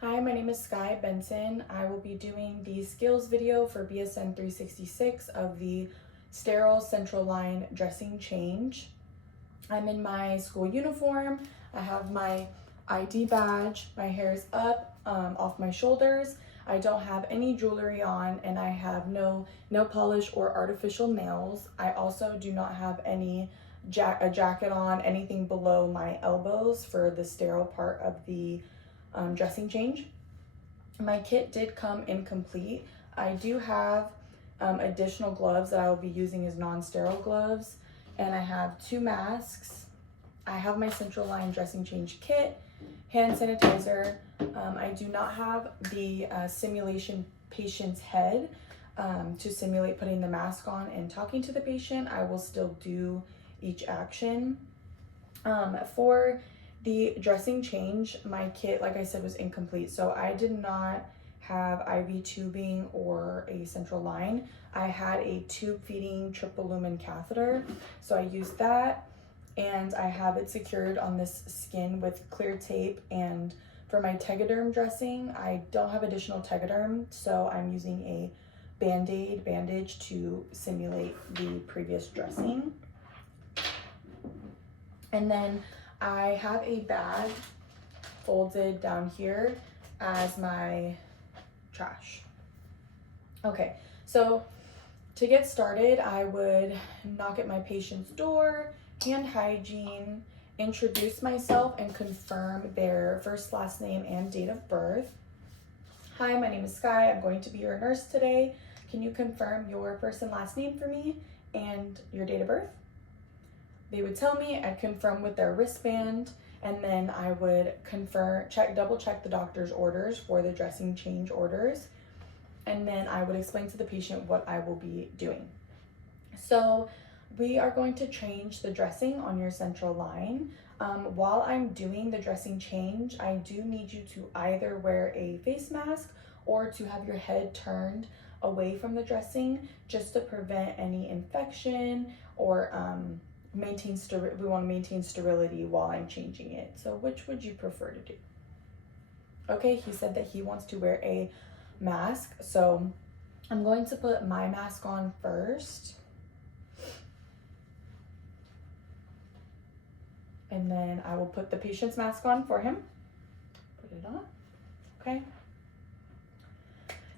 Hi, my name is Sky Benson. I will be doing the skills video for BSN 366 of the sterile central line dressing change. I'm in my school uniform. I have my ID badge. My hair is up off my shoulders. I don't have any jewelry on, and I have no nail polish or artificial nails. I also do not have any a jacket on, anything below my elbows for the sterile part of the dressing change. My kit did come incomplete. I do have additional gloves that I will be using as non-sterile gloves, and I have 2 masks. I have my central line dressing change kit, hand sanitizer. I do not have the simulation patient's head to simulate putting the mask on and talking to the patient. I will still do each action. For the dressing change, my kit, like I said, was incomplete, so I did not have IV tubing or a central line. I had a tube feeding triple lumen catheter, so I used that, and I have it secured on this skin with clear tape. And for my Tegaderm dressing, I don't have additional Tegaderm, so I'm using a Band-Aid bandage to simulate the previous dressing. And then I have a bag folded down here as my trash. Okay, so to get started, I would knock at my patient's door, hand hygiene, introduce myself, and confirm their first, last name, and date of birth. Hi, my name is Sky. I'm going to be your nurse today. Can you confirm your first and last name for me and your date of birth? They would tell me, I'd confirm with their wristband, and then I would double check the doctor's orders for the dressing change orders, and then I would explain to the patient what I will be doing. So we are going to change the dressing on your central line. While I'm doing the dressing change, I do need you to either wear a face mask or to have your head turned away from the dressing, just to prevent any infection or we want to maintain sterility while I'm changing it. So which would you prefer to do? Okay, he said that he wants to wear a mask, so I'm going to put my mask on first, and then I will put the patient's mask on for him. Put it on. Okay.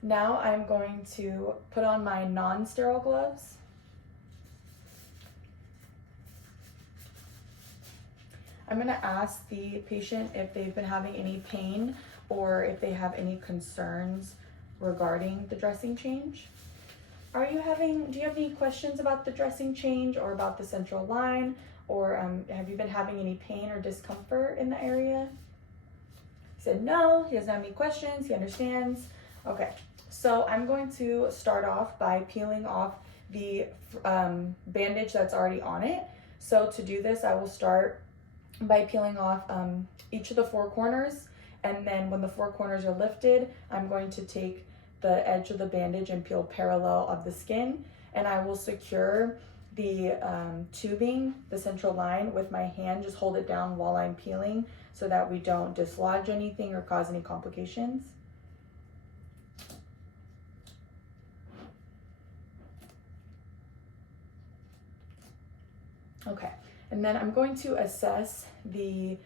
Now I'm going to put on my non-sterile gloves. I'm going to ask the patient if they've been having any pain or if they have any concerns regarding the dressing change. Do you have any questions about the dressing change or about the central line, or have you been having any pain or discomfort in the area? He said no, he doesn't have any questions, he understands. Okay, so I'm going to start off by peeling off the bandage that's already on it. So to do this, I will start by peeling off each of the 4 corners, and then when the 4 corners are lifted, I'm going to take the edge of the bandage and peel parallel of the skin, and I will secure the tubing, the central line, with my hand. Just hold it down while I'm peeling so that we don't dislodge anything or cause any complications. Okay, and then I'm going to assess the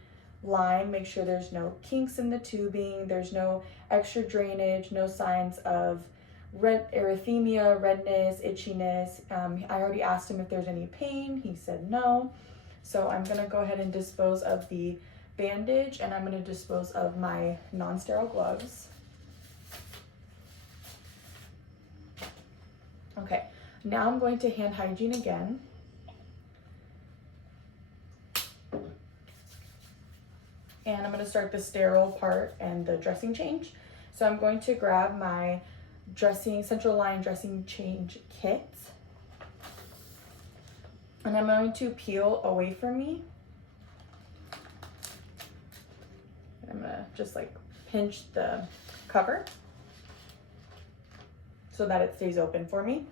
line, make sure there's no kinks in the tubing, there's no extra drainage, no signs of erythema, redness, itchiness. I already asked him if there's any pain. He said no. So I'm gonna go ahead and dispose of the bandage, and I'm gonna dispose of my non-sterile gloves. Okay, now I'm going to hand hygiene again. And I'm going to start the sterile part and the dressing change. So I'm going to grab my central line dressing change kit, and I'm going to peel away from me. I'm going to just like pinch the cover so that it stays open for me.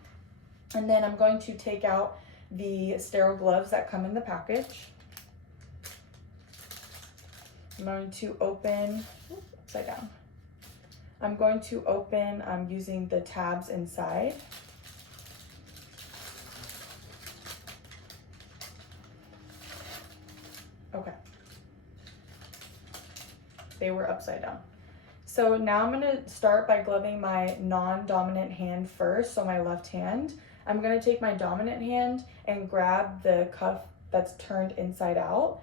And then I'm going to take out the sterile gloves that come in the package. I'm going to open, upside down. I'm going to open using the tabs inside. Okay. They were upside down. So now I'm gonna start by gloving my non-dominant hand first, so my left hand. I'm gonna take my dominant hand and grab the cuff that's turned inside out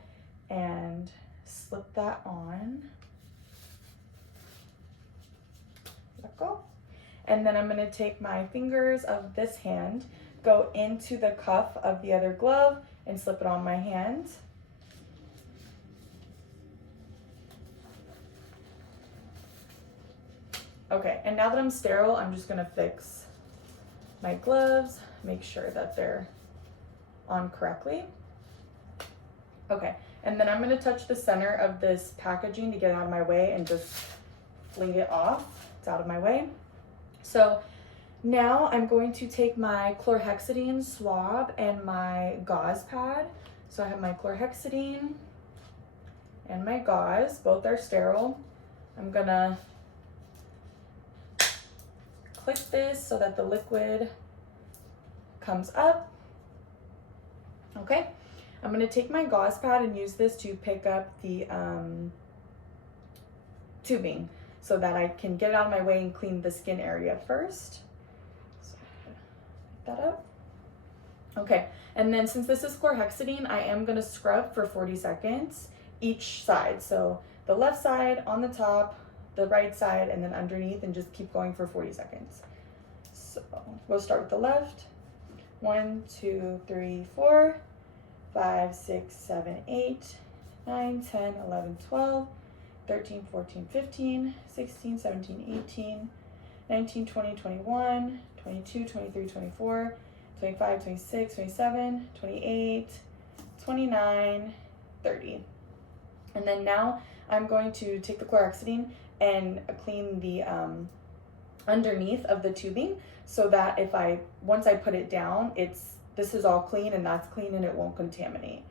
and slip that on. Let go. And then I'm gonna take my fingers of this hand, go into the cuff of the other glove and slip it on my hand. Okay, and now that I'm sterile, I'm just gonna fix my gloves, make sure that they're on correctly. Okay, and then I'm gonna touch the center of this packaging to get out of my way and just fling it off. It's out of my way. So now I'm going to take my chlorhexidine swab and my gauze pad. So I have my chlorhexidine and my gauze, both are sterile. I'm gonna click this so that the liquid comes up. Okay, I'm gonna take my gauze pad and use this to pick up the tubing so that I can get it out of my way and clean the skin area first. So I'm gonna pick that up. Okay, and then since this is chlorhexidine, I am gonna scrub for 40 seconds each side. So the left side on the top, the right side, and then underneath, and just keep going for 40 seconds. So we'll start with the left. 1, 2, 3, 4, 5, 6, 7, 8, 9, 10, 11, 12, 13, 14, 15, 16, 17, 18, 19, 20, 21, 22, 23, 24, 25, 26, 27, 28, 29, 30. And then now I'm going to take the chlorhexidine and clean the underneath of the tubing so that once I put it down, this is all clean and that's clean and it won't contaminate.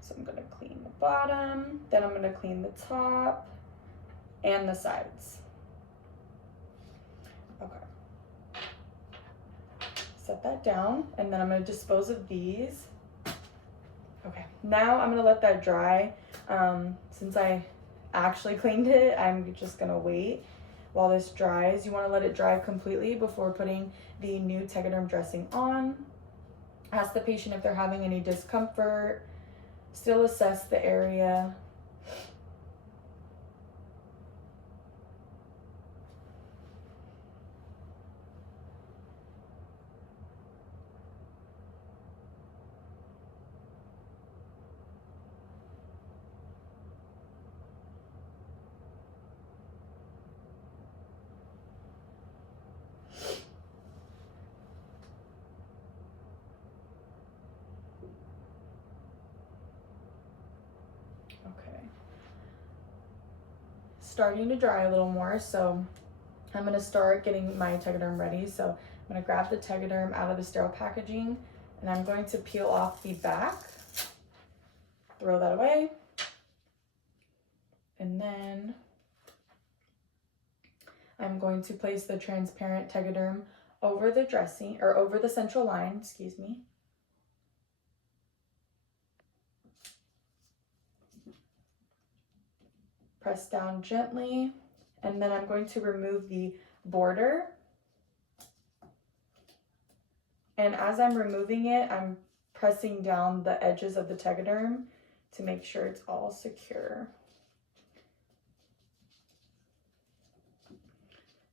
So I'm gonna clean the bottom, then I'm gonna clean the top and the sides. Okay. Set that down, and then I'm gonna dispose of these. Okay, now I'm gonna let that dry. Since I actually cleaned it, I'm just gonna wait while this dries. You wanna let it dry completely before putting the new Tegaderm dressing on. Ask the patient if they're having any discomfort. Still assess the area. Okay. Starting to dry a little more, so I'm gonna start getting my Tegaderm ready. So I'm gonna grab the Tegaderm out of the sterile packaging and I'm going to peel off the back, throw that away. And then I'm going to place the transparent Tegaderm over the dressing, or over the central line, excuse me. Press down gently, and then I'm going to remove the border. And as I'm removing it, I'm pressing down the edges of the Tegaderm to make sure it's all secure.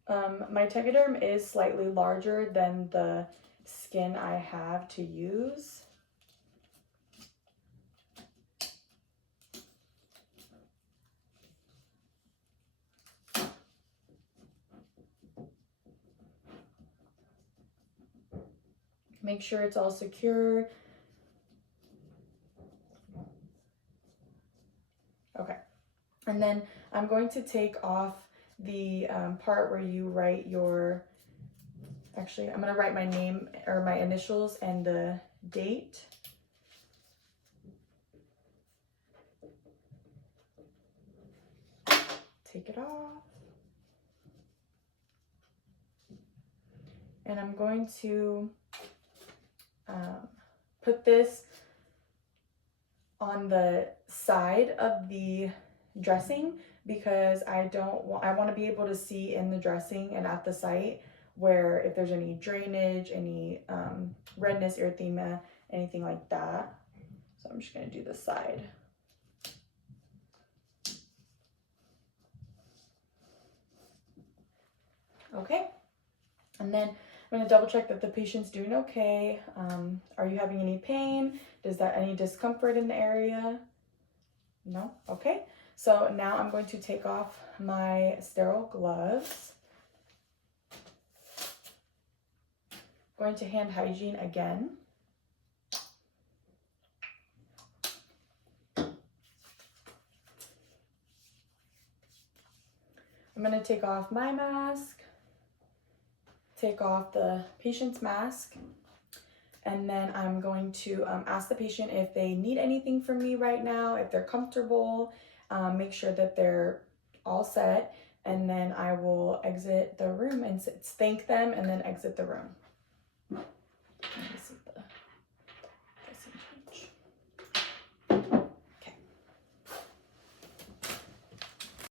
My Tegaderm is slightly larger than the skin I have to use. Make sure it's all secure. Okay, and then I'm going to take off the part where you write your, actually I'm gonna write my name or my initials and the date. Take it off. And I'm going to put this on the side of the dressing because I want to be able to see in the dressing and at the site where if there's any drainage, any redness, erythema, anything like that. So I'm just going to do the side. Okay, and then I'm going to double check that the patient's doing okay. Are you having any pain? Is there any discomfort in the area? No? Okay. So now I'm going to take off my sterile gloves. Going to hand hygiene again. I'm going to take off my mask, take off the patient's mask, and then I'm going to ask the patient if they need anything from me right now, if they're comfortable, make sure that they're all set, and then I will exit the room and thank them and then exit the room. Let me see.